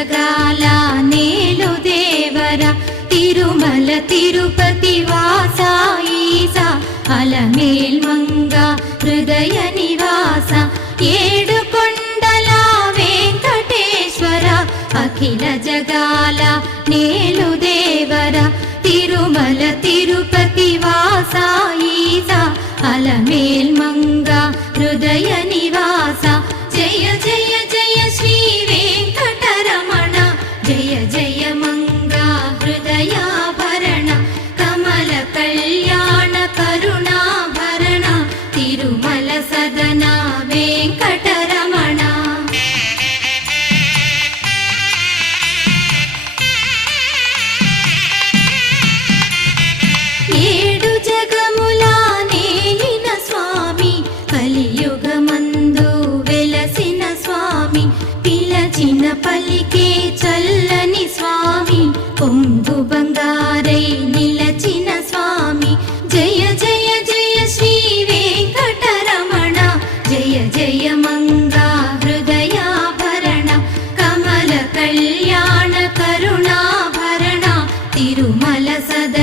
జగాల నేలు దేవర తిరుమల తిరుపతి వాస ఈసా అలమేల్ మంగ హృదయ నివాస ఏడు కొండల వెంకటేశ్వర అఖిల జగాల నేలు దేవర తిరుమల తిరుపతి వాస ఈసా అలమేల్ మంగ హృదయ నివాస జయ జయ జయ శ్రీ వెంకటరమణ జయ జయ మంగ హృదయాభరణ కమల కళ్యాణ కరుణాభరణ తిరుమల సదన వెంకటరమణ ఏడు జగముల నేలిన స్వామి కలియుగమందు వెలసిన స్వామి పిలచిన పలికే చల్లని స్వామి పొంగు బంగారై నిలచిన స్వామి జయ జయ జయ శ్రీ వెంకటరమణ జయ జయ మంగా హృదయాభరణ కమల కళ్యాణ కరుణాభరణ తిరుమల సద